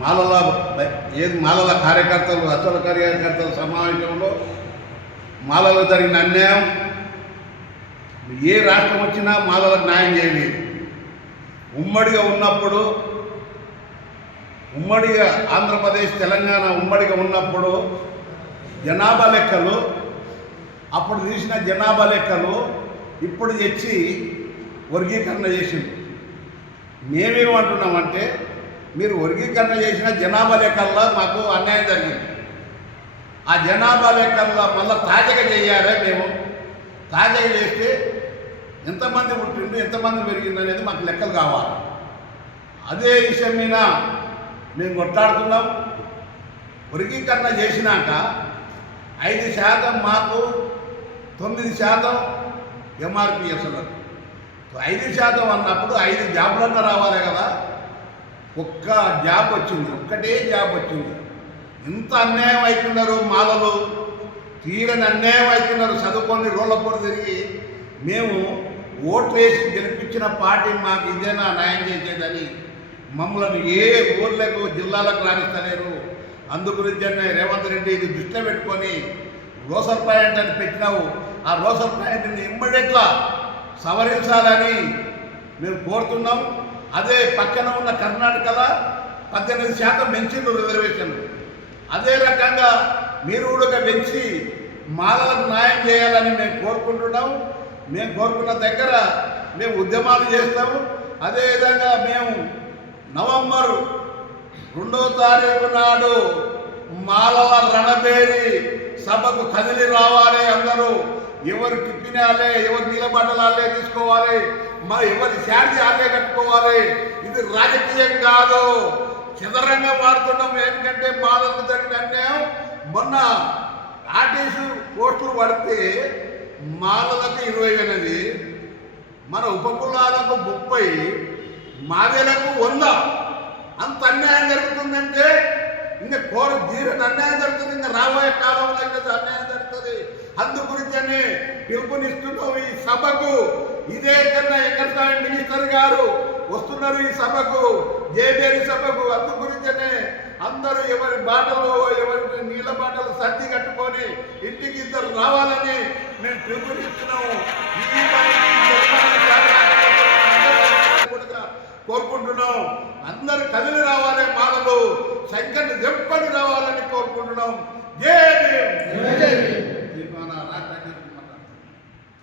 మాలల మాలల కార్యకర్తలు అసలు కార్యకర్తల సమావేశంలో మాలలు జరిగిన అన్యాయం ఏ రాష్ట్రం వచ్చినా మాలలకు న్యాయం చేయలేదు. ఉమ్మడిగా ఉన్నప్పుడు ఉమ్మడిగా ఆంధ్రప్రదేశ్ తెలంగాణ ఉమ్మడిగా ఉన్నప్పుడు జనాభా లెక్కలు అప్పుడు తీసిన జనాభా లెక్కలు ఇప్పుడు తెచ్చి వర్గీకరణ చేసింది. మేమేమంటున్నామంటే మీరు వర్గీకరణ చేసిన జనాభా లెక్కల్లో మాకు అన్యాయం జరిగింది. ఆ జనాభా లెక్కల్లో మళ్ళీ తాజాగా చేయాలి. మేము తాజాగా చేస్తే ఎంతమంది పుట్టిండు ఎంతమంది పెరిగింది అనేది మాకు లెక్కలు కావాలి. అదే విషయం మీద మేము కొట్లాడుతున్నాం. వర్గీకరణ చేసినాక 5% మాకు 9% ఎంఆర్పిఎస్ ఉన్నది. 5% అన్నప్పుడు 5 జాబులన్నా రావాలి కదా. ఒక్క జాబ్ వచ్చింది, ఒక్కటే జాబ్ వచ్చింది. ఇంత అన్యాయం అవుతున్నారు మాలలు, తీరని అన్యాయం అవుతున్నారు. చదువుకొని రోళ్ళపొడి తిరిగి మేము ఓట్లు వేసి గెలిపించిన పార్టీ మాకు ఇదేనా న్యాయం చేసేదని మమ్మల్ని ఏ ఊర్లకు జిల్లాలకు రాణిస్తలేరు. అందుగురించనే రేవంత్ రెడ్డి ఇది దృష్టిలో పెట్టుకొని రోసర్ పాయింట్ అని పెట్టినావు. ఆ రోసర్ పాయింట్ని ఇమ్మీడియట్గా సవరించాలని మేము కోరుతున్నాం. అదే పక్కన ఉన్న కర్ణాటకలో 18% పెంచిండు రిజర్వేషన్. అదే రకంగా మీరు కూడా పెంచి మాలలకు న్యాయం చేయాలని మేము కోరుకుంటున్నాం. మేము కోరుకున్న దగ్గర మేము ఉద్యమాలు చేస్తాము. అదేవిధంగా మేము నవంబర్ 2వ తారీఖు నాడు మాలల రణబేరి సభకు కదిలి రావాలి. అందరూ ఎవరు టిఫిన్ ఆలే, ఎవరు నీలబట్టలు ఆలే తీసుకోవాలి, ఎవరి శాంతి ఆలే కట్టుకోవాలి. ఇది రాజకీయం కాదు, చదరంగా మారుతున్నాం. ఎందుకంటే మాలకు జరిగిన అన్యాయం మొన్న ఆర్టీసీ పోస్టులు పడితే మాలలకు 20,000, మన ఉపకులాలకు 30, మావేలకు 100. అంత అన్యాయం జరుగుతుందంటే ఇంకా తీరని అన్యాయం జరుగుతుంది. ఇంకా రాబోయే కాలంలో ఇంకా అన్యాయం జరుగుతుంది. అందుగురించనే పిలుపునిస్తున్నాం ఈ సభకు. ఇదే కన్నా వెంకటస్వామి మినిస్టర్ గారు వస్తున్నారు ఈ సభకు, జేబేరి సభకు. అందుగురించనే అందరూ ఎవరి బాటలో ఎవరి నీళ్ళ బాటలు సర్ది కట్టుకొని ఇంటికి ఇద్దరు రావాలని మేము పిలుపునిస్తున్నాము. కోరుకుంటున్నాం. అందరు కదిలి రావాలి, మాలలు సంఖ్యను చెప్పుకొని రావాలని కోరుకుంటున్నాం.